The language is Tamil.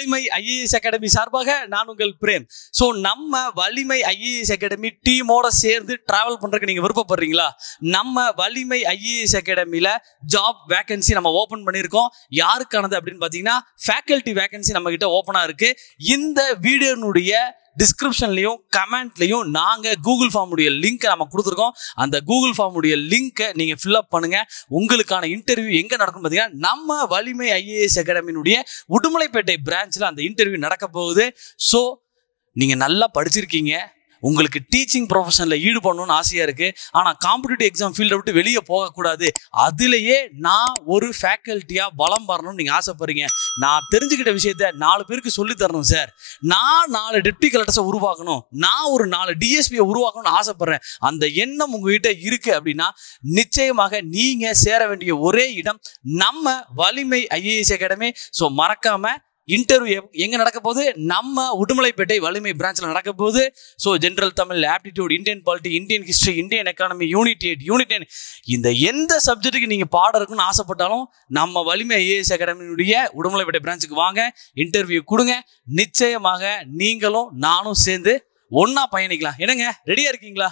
வலிமை ஐஏஎஸ் அகாடமி சார்பாக நான் உங்கள் பிரேம். ஸோ நம்ம வலிமை ஐஏஎஸ் அகாடமி டீமோட சேர்ந்து டிராவல் பண்றதுக்கு நீங்க விருப்பப்படுறீங்களா? நம்ம வலிமை ஐஏஎஸ் அகாடமியில ஜாப் வேகன்சி நம்ம ஓபன் பண்ணியிருக்கோம். யாருக்கானது அப்படின்னு பார்த்தீங்கன்னா ஃபேக்கல்டி வேகன்சி நம்ம கிட்ட ஓப்பனா இருக்கு. இந்த வீடியோனுடைய டிஸ்கிரிப்ஷன்லையும் கமெண்ட்லையும் நாங்கள் கூகுள் ஃபார்முடைய லிங்க்கை நம்ம கொடுத்துருக்கோம். அந்த கூகுள் ஃபார்முடைய லிங்க்கை நீங்கள் ஃபில்அப் பண்ணுங்கள். உங்களுக்கான இன்டர்வியூ எங்கே நடக்கும் பார்த்தீங்கன்னா நம்ம வலிமை ஐஏஎஸ் அகாடமியினுடைய உடுமலைப்பேட்டை பிரான்ச்சில் அந்த இன்டர்வியூ நடக்க போகுது. ஸோ நீங்கள் நல்லா படிச்சிருக்கீங்க, உங்களுக்கு டீச்சிங் ப்ரொஃபஷனில் ஈடுபடணும்னு ஆசையாக இருக்குது, ஆனால் காம்படிட்டிவ் எக்ஸாம் ஃபீல்டை விட்டு வெளியே போகக்கூடாது, அதுலேயே நான் ஒரு ஃபேக்கல்ட்டியாக பலம் வரணும்னு நீங்கள் ஆசைப்படுறீங்க. நான் தெரிஞ்சுக்கிட்ட விஷயத்த 4 பேருக்கு சொல்லித்தரணும் சார், நான் 4 டெப்டி கலெக்டர்ஸை உருவாக்கணும், நான் ஒரு 4 டிஎஸ்பியை உருவாக்கணும்னு ஆசைப்பட்றேன், அந்த எண்ணம் உங்ககிட்ட இருக்குது அப்படின்னா நிச்சயமாக நீங்கள் சேர வேண்டிய ஒரே இடம் நம்ம வலிமை ஐஏஎஸ் அகாடமி. ஸோ மறக்காமல் இன்டர்வியூ எங்க நடக்க போகுது? நம்ம உடுமலைப்பேட்டை வலிமை பிரான்ச்ல நடக்க போகுது. So general Tamil, aptitude, Indian polity, Indian history, Indian economy, unit 8, unit 10, இந்த எந்த சப்ஜெக்ட்டுக்கு நீங்க பாடம் இருக்குன்னு ஆசைப்பட்டாலும் நம்ம வலிமை ஐஏஎஸ் அகாடமியுடைய உடுமலைப்பேட்டை பிரான்ச்சுக்கு வாங்க, இன்டர்வியூ கொடுங்க. நிச்சயமாக நீங்களும் நானும் சேர்ந்து ஒன்னா பயணிக்கலாம். என்னங்க, ரெடியா இருக்கீங்களா?